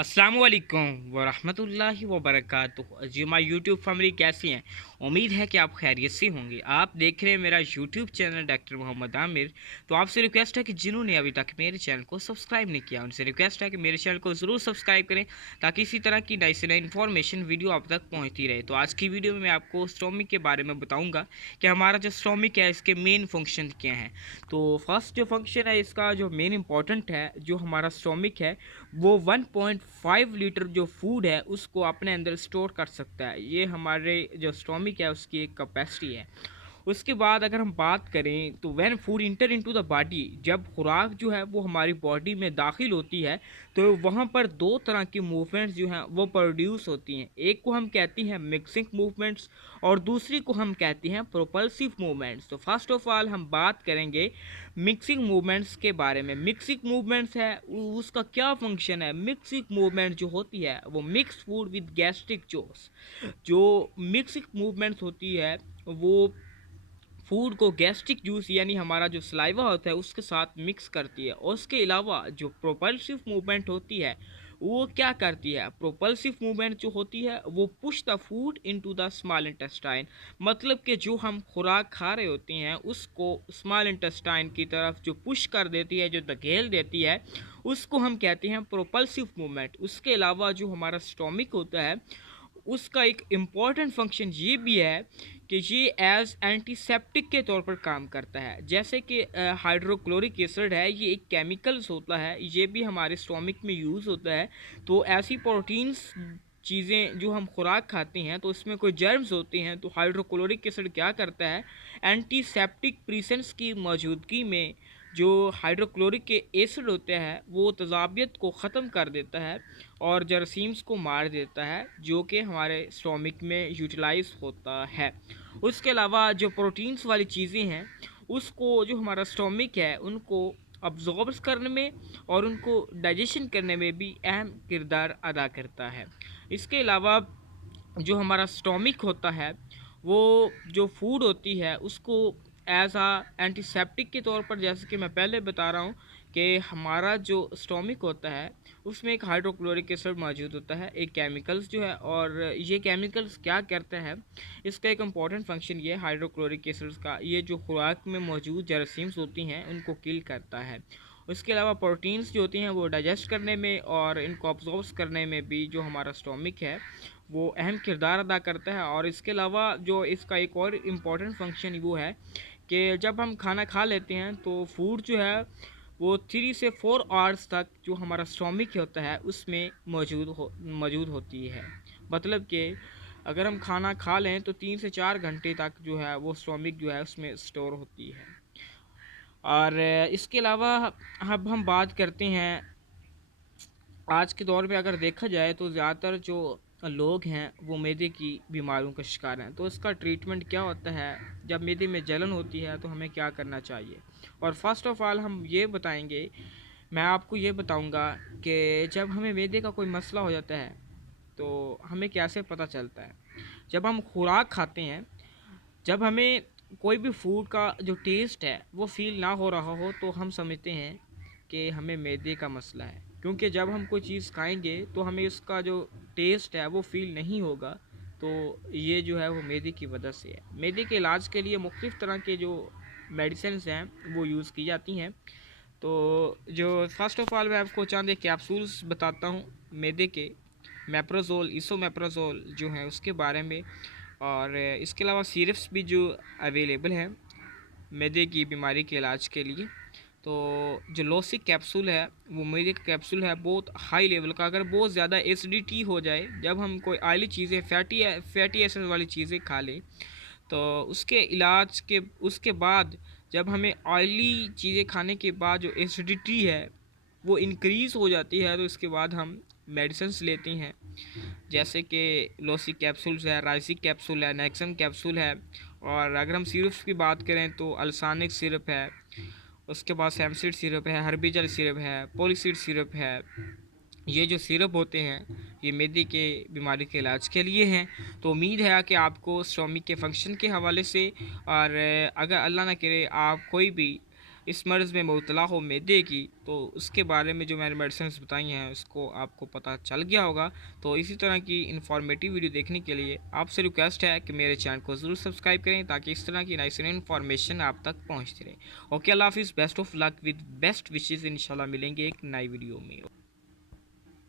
अस्सलामुअलैकुम वरहमतुल्लाहि वबरकातुहू। जी my YouTube family कैसी हैं? उम्मीद है कि आप खैरियत से होंगे। आप देख रहे हैं मेरा YouTube channel doctor Mohammad Aamir. तो आपसे रिक्वेस्ट है कि जिन्होंने अभी तक मेरे चैनल को सब्सक्राइब नहीं किया उनसे रिक्वेस्ट है कि मेरे चैनल को ज़रूर सब्सक्राइब करें ताकि इसी तरह की नई से नई इन्फॉर्मेशन वीडियो आप तक पहुँचती रहे। तो आज की वीडियो में मैं आपको स्टोमिक के बारे में बताऊँगा कि हमारा जो स्टोमिक है इसके मेन फंक्शन क्या हैं। तो फर्स्ट जो फंक्शन है इसका जो मेन इंपॉर्टेंट है, जो हमारा स्टोमिक है वो 1.5 लीटर जो फूड है उसको अपने अंदर स्टोर कर सकता है। ये हमारे जो स्टोमिक है उसकी एक कैपेसिटी है। उसके बाद अगर हम बात करें तो when food inter into the body, जब खुराक जो है वो हमारी बॉडी में दाखिल होती है तो वहाँ पर दो तरह की मूवमेंट्स जो हैं वो प्रोड्यूस होती हैं। एक को हम कहती हैं मिक्सिंग मूवमेंट्स और दूसरी को हम कहते हैं प्रोपल्सिव मूवमेंट्स। तो फर्स्ट ऑफ ऑल हम बात करेंगे मिक्सिंग मूवमेंट्स के बारे में। मिक्सिंग मूवमेंट्स है उसका क्या फंक्शन है? मिक्सिंग मूवमेंट जो होती है वो mix food with gastric juice. जो मिक्सिंग मूवमेंट्स होती है वो फूड को गैस्ट्रिक जूस यानी हमारा जो सलाइवा होता है उसके साथ मिक्स करती है। और उसके अलावा जो प्रोपल्सिव मूवमेंट होती है वो क्या करती है? प्रोपल्सिव मूवमेंट जो होती है वो push the food into the small intestine. मतलब कि जो हम खुराक खा रहे होते हैं उसको स्मॉल इंटेस्टाइन की तरफ जो पुश कर देती है, जो धकेल देती है, उसको हम कहते हैं प्रोपल्सिव मूवमेंट। उसके अलावा जो हमारा स्टोमिक होता है उसका एक इम्पॉर्टेंट फंक्शन ये भी है कि ये एज एंटीसेप्टिक के तौर पर काम करता है। जैसे कि हाइड्रोक्लोरिक एसिड है, ये एक केमिकल्स होता है, ये भी हमारे स्टोमिक में यूज़ होता है। तो ऐसी प्रोटीन्स चीज़ें जो हम खुराक खाते हैं तो इसमें कोई जर्म्स होते हैं, तो हाइड्रोक्लोरिक एसिड क्या करता है, एंटीसेप्टिक प्रीसेंस की मौजूदगी में जो हाइड्रोक्लोरिक के एसिड होते हैं वो तेज़ाबियत को ख़त्म कर देता है और जरासीम्स को मार देता है, जो कि हमारे स्टोमिक में यूटिलाइज होता है। उसके अलावा जो प्रोटीन्स वाली चीज़ें हैं उसको जो हमारा स्टोमिक है उनको अब्जॉर्ब करने में और उनको डाइजेशन करने में भी अहम किरदार अदा करता है। इसके अलावा जो हमारा स्टोमिक होता है वो जो फूड होती है उसको एज आ एंटीसेप्टिक के तौर पर, जैसे कि मैं पहले बता रहा हूँ कि हमारा जो स्टोमिक होता है उसमें एक हाइड्रोक्लोरिक एसिड मौजूद होता है, एक केमिकल्स जो है। और ये केमिकल्स क्या करते हैं, इसका एक इम्पॉर्टेंट फंक्शन ये हाइड्रोक्लोरिक एसिड्स का, ये जो खुराक में मौजूद जरासीम्स होती हैं उनको किल करता है। उसके अलावा प्रोटीन्स जो होती हैं वो डाइजेस्ट करने में और इनको ऑब्जॉर्व करने में भी जो हमारा स्टोमिक है वो अहम किरदार अदा करता है। और इसके अलावा जो इसका एक और इम्पॉर्टेंट फंक्शन वो है कि जब हम खाना खा लेते हैं तो फूड जो है वो 3 से 4 आवर्स तक जो हमारा स्टोमिक होता है उसमें मौजूद होती है। मतलब कि अगर हम खाना खा लें तो 3 से 4 घंटे तक जो है वो स्टोमिक जो है उसमें स्टोर होती है। और इसके अलावा अब हम बात करते हैं, आज के दौर में अगर देखा जाए तो ज़्यादातर जो लोग हैं वो मैदे की बीमारियों का शिकार हैं। तो इसका ट्रीटमेंट क्या होता है? जब मैदे में जलन होती है तो हमें क्या करना चाहिए? और फर्स्ट ऑफ ऑल हम ये बताएंगे, मैं आपको ये बताऊंगा कि जब हमें मैदे का कोई मसला हो जाता है तो हमें कैसे पता चलता है। जब हम खुराक खाते हैं, जब हमें कोई भी फूड का जो टेस्ट है वो फ़ील ना हो रहा हो तो हम समझते हैं कि हमें मैदे का मसला है। क्योंकि जब हम कोई चीज़ खाएंगे तो हमें उसका जो टेस्ट है वो फ़ील नहीं होगा। तो ये जो है वो मैदे की वजह से है। मैदे के इलाज के लिए मुख्तलिफ़ तरह के जो मेडिसिन हैं वो यूज़ की जाती हैं। तो जो फर्स्ट ऑफ ऑल मैं आपको चंद कैप्सूल्स बताता हूँ मैदे के, मेप्रोजोल, इसोमेप्रोजोल जो है उसके बारे में। और इसके अलावा सिरप्स भी जो अवेलेबल हैं मैदे की बीमारी के इलाज के लिए। तो जो लोसिक कैप्सूल है वो मैदे का कैप्सूल है बहुत हाई लेवल का। अगर बहुत ज़्यादा एसिडिटी हो जाए, जब हम कोई ऑयली चीज़ें फैटी एसिड वाली चीज़ें खा लें तो उसके इलाज के उसके बाद जब हमें ऑयली चीज़ें खाने के बाद जो एसिडिटी है वो इंक्रीज़ हो जाती है तो इसके बाद हम मेडिसिन्स लेती हैं, जैसे कि लोसी कैप्सूल्स है, राइसिक कैप्सूल है, नेक्सम कैप्सूल है। और अगर हम सिरप्स की बात करें तो अल्सानिक सिरप है, उसके बाद सैमसिड सिरप है, हर्बिजल सिरप है, पोलिसिड सिरप है। ये जो सिरप होते हैं ये मैदे के बीमारी के इलाज के लिए हैं। तो उम्मीद है कि आपको स्टोमिक के फंक्शन के हवाले से, और अगर अल्लाह ना करे आप कोई भी इस मर्ज़ में मुब्तला हो मैदे की, तो उसके बारे में जो मैंने मेडिसिन्स बताई हैं उसको आपको पता चल गया होगा। तो इसी तरह की इन्फॉर्मेटिव वीडियो देखने के लिए आपसे रिक्वेस्ट है कि मेरे चैनल को ज़रूर सब्सक्राइब करें, ताकि इस तरह की नई से नई इन्फॉर्मेशन आप तक पहुँचती रहे। ओके, अल्लाह हाफ़िज़, best of luck with best wishes, इंशाल्लाह मिलेंगे एक नई वीडियो में।